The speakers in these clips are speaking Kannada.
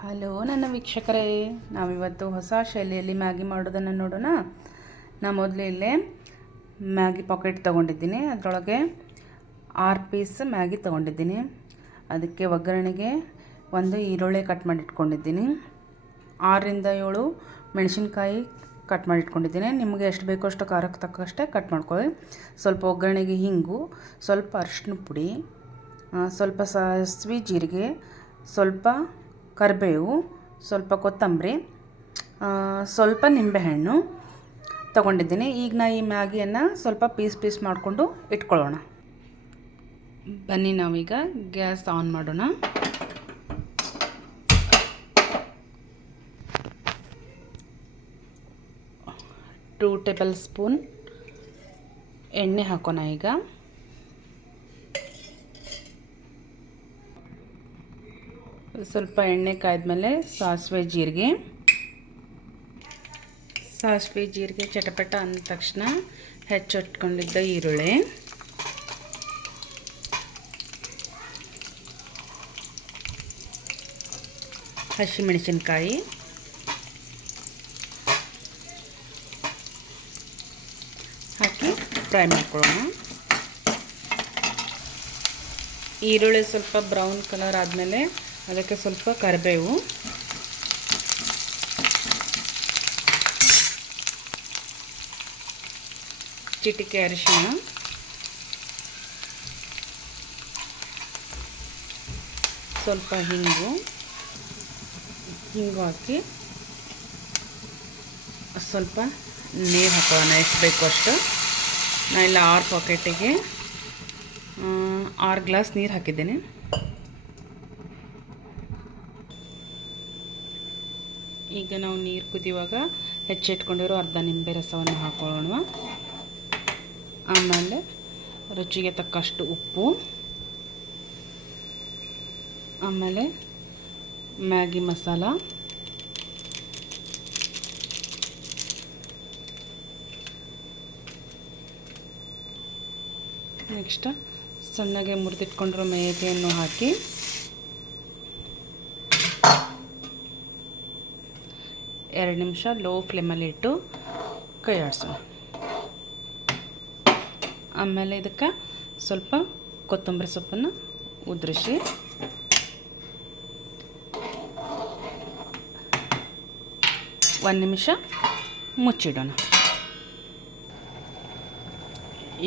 ಹಲೋ ನನ್ನ ವೀಕ್ಷಕರೇ, ನಾವಿವತ್ತು ಹೊಸ ಶೈಲಿಯಲ್ಲಿ ಮ್ಯಾಗಿ ಮಾಡೋದನ್ನು ನೋಡೋಣ. ನಾನು ಮೊದಲು ಇಲ್ಲೇ ಮ್ಯಾಗಿ ಪಾಕೆಟ್ ತೊಗೊಂಡಿದ್ದೀನಿ. ಅದರೊಳಗೆ 6 ಪೀಸ್ ಮ್ಯಾಗಿ ತೊಗೊಂಡಿದ್ದೀನಿ. ಅದಕ್ಕೆ ಒಗ್ಗರಣೆಗೆ ಒಂದು ಈರುಳ್ಳಿ ಕಟ್ ಮಾಡಿ ಇಟ್ಕೊಂಡಿದ್ದೀನಿ. 6ರಿಂದ 7 ಮೆಣಸಿನ್ಕಾಯಿ ಕಟ್ ಮಾಡಿ ಇಟ್ಕೊಂಡಿದ್ದೀನಿ. ನಿಮಗೆ ಎಷ್ಟು ಬೇಕೋ ಅಷ್ಟು ಖಾರಕ್ಕೆ ತಕ್ಕಷ್ಟೇ ಕಟ್ ಮಾಡ್ಕೊಳ್ಳಿ. ಸ್ವಲ್ಪ ಒಗ್ಗರಣೆಗೆ ಹಿಂಗು, ಸ್ವಲ್ಪ ಅರಿಶಿನ ಪುಡಿ, ಸ್ವಲ್ಪ ಸಾಸಿವೆ ಜೀರಿಗೆ, ಸ್ವಲ್ಪ ಕರಿಬೇವು, ಸ್ವಲ್ಪ ಕೊತ್ತಂಬರಿ, ಸ್ವಲ್ಪ ನಿಂಬೆಹಣ್ಣು ತೊಗೊಂಡಿದ್ದೀನಿ. ಈಗ ನಾ ಈ ಮ್ಯಾಗಿಯನ್ನು ಸ್ವಲ್ಪ ಪೀಸ್ ಮಾಡಿಕೊಂಡು ಇಟ್ಕೊಳ್ಳೋಣ. ಬನ್ನಿ ನಾವೀಗ ಗ್ಯಾಸ್ ಆನ್ ಮಾಡೋಣ. ಟೂ ಟೇಬಲ್ ಸ್ಪೂನ್ ಎಣ್ಣೆ ಹಾಕೋಣ. ಈಗ ಸ್ವಲ್ಪ ಎಣ್ಣೆ ಕಾಯ್ದ್ಮೇಲೆ ಸಾಸಿವೆ ಜೀರಿಗೆ ಚಟಪಟ ಅಂದ ತಕ್ಷಣ ಹೆಚ್ಚಿಟ್ಕೊಂಡಿದ್ದ ಈರುಳ್ಳಿ, ಹಸಿಮೆಣಸಿನ್ಕಾಯಿ, ಹಾಕಿ ಫ್ರೈ ಮಾಡ್ಕೊಳ್ಳೋಣ. ಈರುಳ್ಳಿ ಸ್ವಲ್ಪ ಬ್ರೌನ್ ಕಲರ್ ಆದಮೇಲೆ ಅದಕ್ಕೆ ಸ್ವಲ್ಪ ಕರಿಬೇವು, ಚಿಟಿಕೆ ಅರಿಶಿಣ, ಸ್ವಲ್ಪ ಹಿಂಗು ಹಾಕಿ ಸ್ವಲ್ಪ ನೀರು ಹಾಕೋಣ. ಎಷ್ಟು ಬೇಕು ಅಷ್ಟು. ನಾನು ಇಲ್ಲ 6 ಪಾಕೆಟಿಗೆ 6 ಗ್ಲಾಸ್ ನೀರು ಹಾಕಿದ್ದೇನೆ. ಈಗ ನಾವು ನೀರು ಕುದಿಯುವಾಗ ಹೆಚ್ಚಿಟ್ಕೊಂಡಿರೋ ಅರ್ಧ ನಿಂಬೆ ರಸವನ್ನು ಹಾಕೊಳ್ಳೋಣ. ಆಮೇಲೆ ರುಚಿಗೆ ತಕ್ಕಷ್ಟು ಉಪ್ಪು, ಆಮೇಲೆ ಮ್ಯಾಗಿ ಮಸಾಲ, ನೆಕ್ಸ್ಟ್ ಸಣ್ಣಗೆ ಮುರಿದಿಟ್ಕೊಂಡಿರೋ ಮ್ಯಾಗಿಯನ್ನು ಹಾಕಿ ಎರಡು ನಿಮಿಷ ಲೋ ಫ್ಲೇಮಲ್ಲಿ ಇಟ್ಟು ಕೈ ಆಡಿಸೋಣ. ಆಮೇಲೆ ಇದಕ್ಕೆ ಸ್ವಲ್ಪ ಕೊತ್ತಂಬರಿ ಸೊಪ್ಪನ್ನು ಉದುರಿಸಿ ಒಂದು ನಿಮಿಷ ಮುಚ್ಚಿಡೋಣ.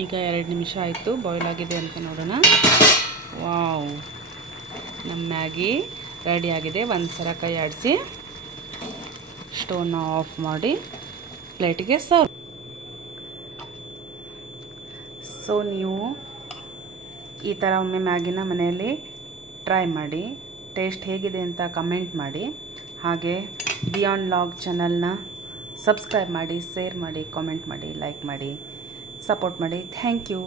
ಈಗ 2 ನಿಮಿಷ ಆಯಿತು, ಬಾಯ್ಲ್ ಆಗಿದೆ ಅಂತ ನೋಡೋಣ. ವಾವ್, ನಮ್ಮ ಮ್ಯಾಗಿ ರೆಡಿಯಾಗಿದೆ. ಒಂದು ಸಲ ಕೈ ಆಡಿಸಿ ಸ್ಟೋವ್ನ ಆಫ್ ಮಾಡಿ ಪ್ಲೇಟಿಗೆ ಸರ್ವ್. ಸೊ ನೀವು ಈ ಥರ ಒಮ್ಮೆ ಮ್ಯಾಗಿನ ಮನೆಯಲ್ಲಿ ಟ್ರೈ ಮಾಡಿ, ಟೇಸ್ಟ್ ಹೇಗಿದೆ ಅಂತ ಕಮೆಂಟ್ ಮಾಡಿ. ಹಾಗೆ ಬಿಯಾಂಡ್ ಲಾಗ್ ಚಾನಲ್ನ ಸಬ್ಸ್ಕ್ರೈಬ್ ಮಾಡಿ, ಶೇರ್ ಮಾಡಿ, ಕಾಮೆಂಟ್ ಮಾಡಿ, ಲೈಕ್ ಮಾಡಿ, ಸಪೋರ್ಟ್ ಮಾಡಿ. Thank you.